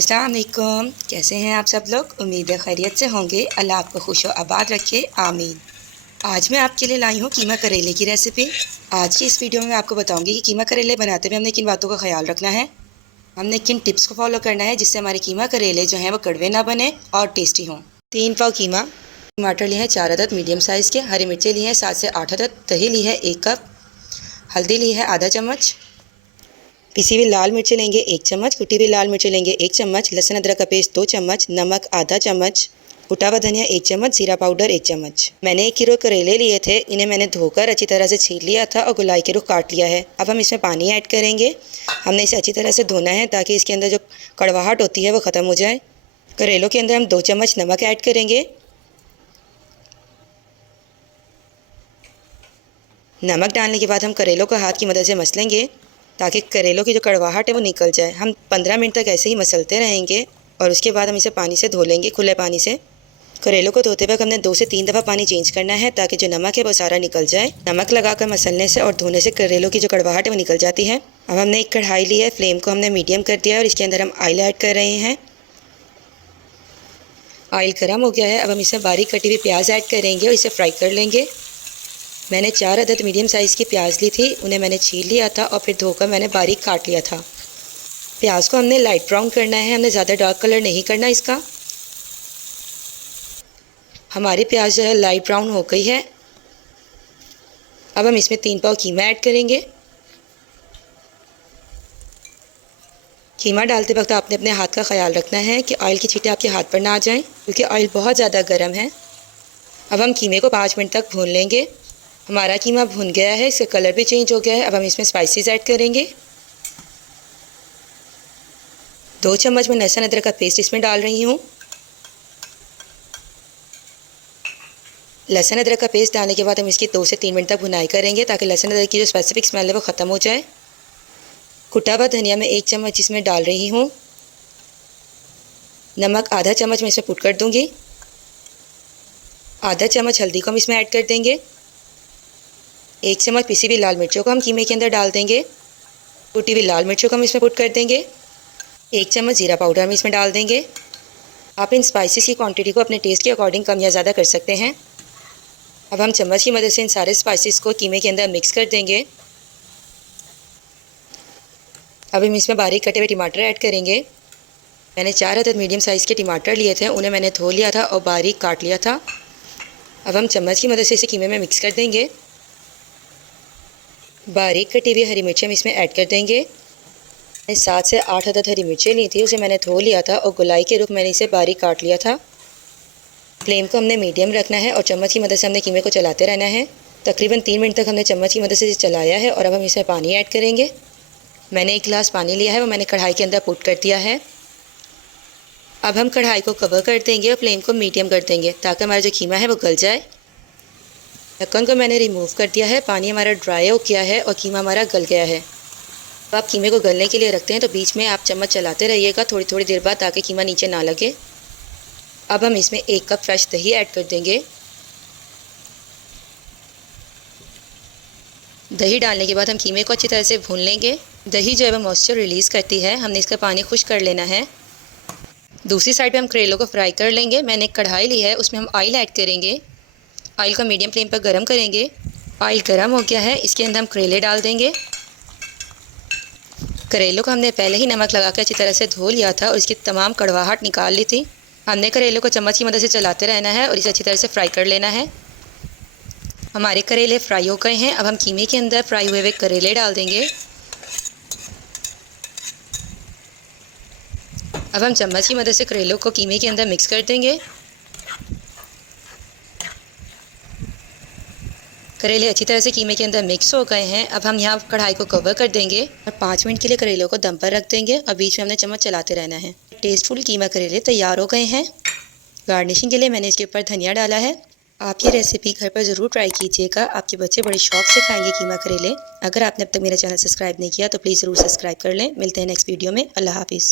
अस्सलाम वालेकुम। कैसे हैं आप सब लोग? उम्मीद है खैरियत से होंगे। अल्लाह आपको खुश व आबाद रखे, आमीन। आज मैं आपके लिए लाई हूँ कीमा करेले की रेसिपी। आज की इस वीडियो में आपको बताऊंगी कि कीमा करेले बनाते हुए हमने किन बातों का ख्याल रखना है, हमने किन टिप्स को फॉलो करना है जिससे हमारे कीमा करेले जो हैं वो कड़वे ना बने और टेस्टी हों। 3 पाव कीमा, टमाटर लिए हैं 4 अदद मीडियम साइज़ के, हरी मिर्चें ली हैं 7 से 8 अदद, दही ली है 1 कप, हल्दी ली है आधा चम्मच, पिसी हुई लाल मिर्चें लेंगे 1 चम्मच, कुटी हुई लाल मिर्चें लेंगे 1 चम्मच, लहसुन अदरक का पेस्ट 2 चम्मच, नमक आधा चम्मच, कुटा हुआ धनिया 1 चम्मच, जीरा पाउडर 1 चम्मच। मैंने 1 किलो करेले लिए थे, इन्हें मैंने धोकर अच्छी तरह से छील लिया था और गोलाई के रुख काट लिया है। अब हम इसमें पानी ऐड करेंगे। हमने इसे अच्छी तरह से धोना है ताकि इसके अंदर जो कड़वाहट होती है वो ख़त्म हो जाए। करेलों के अंदर हम 2 चम्मच नमक ऐड करेंगे। नमक डालने के बाद हम करेलों को हाथ की मदद से मसलेंगे ताकि करेलों की जो कड़वाहट है वो निकल जाए। हम 15 मिनट तक ऐसे ही मसलते रहेंगे और उसके बाद हम इसे पानी से धो लेंगे, खुले पानी से। करेलों को धोते वक्त हमने 2 से 3 दफ़ा पानी चेंज करना है ताकि जो नमक है वो सारा निकल जाए। नमक लगाकर मसलने से और धोने से करेलों की जो कड़वाहट है वो निकल जाती है। अब हमने एक कढ़ाई ली है, फ्लेम को हमने मीडियम कर दिया है और इसके अंदर हम ऑयल ऐड कर रहे हैं। ऑयल गर्म हो गया है। अब हम इसमें बारीक कटी हुई प्याज ऐड करेंगे और इसे फ्राई कर लेंगे। मैंने 4 अदद मीडियम साइज़ की प्याज ली थी, उन्हें मैंने छील लिया था और फिर धोकर मैंने बारीक काट लिया था। प्याज को हमने लाइट ब्राउन करना है, हमने ज़्यादा डार्क कलर नहीं करना इसका। हमारी प्याज जो है लाइट ब्राउन हो गई है। अब हम इसमें 3 पाव कीमा ऐड करेंगे। कीमा डालते वक्त आपने अपने हाथ का ख्याल रखना है कि ऑयल की छींटें आपके हाथ पर ना आ जाएं, क्योंकि ऑयल बहुत ज़्यादा गर्म है। अब हम कीमे को 5 मिनट तक भून लेंगे। हमारा कीमा भुन गया है, इसका कलर भी चेंज हो गया है। अब हम इसमें स्पाइसेस ऐड करेंगे। 2 चम्मच मैं लहसुन अदरक का पेस्ट इसमें डाल रही हूँ। लहसुन अदरक का पेस्ट डालने के बाद हम इसकी 2 से 3 मिनट तक भुनाई करेंगे ताकि लहसुन अदरक की जो स्पेसिफिक स्मेल है वो ख़त्म हो जाए। कुटा हुआ धनिया मैं 1 चम्मच इसमें डाल रही हूँ। नमक आधा चम्मच मैं इसमें पुट कर दूँगी। आधा चम्मच हल्दी को हम इसमें ऐड कर देंगे। 1 चम्मच पिसी हुई लाल मिर्चों को हम कीमे के अंदर डाल देंगे। कुटी हुई लाल मिर्चों को हम इसमें पुट कर देंगे। 1 चम्मच जीरा पाउडर हम इसमें डाल देंगे। आप इन स्पाइसेस की क्वांटिटी को अपने टेस्ट के अकॉर्डिंग कम या ज़्यादा कर सकते हैं। अब हम चम्मच की मदद से इन सारे स्पाइसेस को कीमे के अंदर मिक्स कर देंगे। अब हम इसमें बारीक कटे हुए टमाटर ऐड करेंगे। मैंने 4 अदद मीडियम साइज़ के टमाटर लिए थे, उन्हें मैंने धो लिया था और बारीक काट लिया था। अब हम चम्मच की मदद से इसे कीमे में मिक्स कर देंगे। बारीक कटी हुई हरी मिर्चें हम इसमें ऐड कर देंगे। 7 से 8 अदद हरी मिर्चें ली थी, उसे मैंने धो लिया था और गोलाई के रुख मैंने इसे बारीक काट लिया था। फ्लेम को हमने मीडियम रखना है और चम्मच की मदद से हमने कीमे को चलाते रहना है। तकरीबन 3 मिनट तक हमने चम्मच की मदद से चलाया है और अब हम इसमें पानी ऐड करेंगे। मैंने 1 गिलास पानी लिया है, वो मैंने कढ़ाई के अंदर पुट कर दिया है। अब हम कढ़ाई को कवर कर देंगे और फ्लेम को मीडियम कर देंगे ताकि हमारा जो कीमा है वो गल जाए। ढक्कन को मैंने रिमूव कर दिया है, पानी हमारा ड्राई हो गया है और कीमा हमारा गल गया है। अब आप कीमे को गलने के लिए रखते हैं तो बीच में आप चम्मच चलाते रहिएगा थोड़ी थोड़ी देर बाद ताकि कीमा नीचे ना लगे। अब हम इसमें 1 कप फ्रेश दही ऐड कर देंगे। दही डालने के बाद हम कीमे को अच्छी तरह से भून लेंगे। दही जो है वो मॉइस्चर रिलीज़ करती है, हमने इसका पानी खुश्क कर लेना है। दूसरी साइड पे हम करेलों को फ्राई कर लेंगे। मैंने एक कढ़ाई ली है, उसमें हम ऑयल ऐड करेंगे। ऑयल को मीडियम फ्लेम पर गर्म करेंगे। ऑयल गर्म हो गया है, इसके अंदर हम करेले डाल देंगे। करेलों को हमने पहले ही नमक लगा कर अच्छी तरह से धो लिया था और इसकी तमाम कड़वाहट निकाल ली थी। हमने करेलों को चम्मच की मदद से चलाते रहना है और इसे अच्छी तरह से फ्राई कर लेना है। हमारे करेले फ्राई हो गए हैं। अब हम कीमे के अंदर फ्राई हुए हुए करेले डाल देंगे। अब हम चम्मच की मदद से करेलों को कीमे के अंदर मिक्स कर देंगे। करेले अच्छी तरह से कीमे के अंदर मिक्स हो गए हैं। अब हम यहाँ कढ़ाई को कवर कर देंगे और 5 मिनट के लिए करेलों को दम पर रख देंगे और बीच में हमने चम्मच चलाते रहना है। टेस्टफुल कीमा करेले तैयार हो गए हैं। गार्निशिंग के लिए मैंने इसके ऊपर धनिया डाला है। आप ये रेसिपी घर पर ज़रूर ट्राई कीजिएगा, आपके बच्चे बड़े शौक से खाएंगे कीमा करेले। अगर आपने अब तक मेरा चैनल सब्सक्राइब नहीं किया तो प्लीज़ ज़रूर सब्सक्राइब कर लें। मिलते हैं नेक्स्ट वीडियो में। अल्लाह हाफिज़।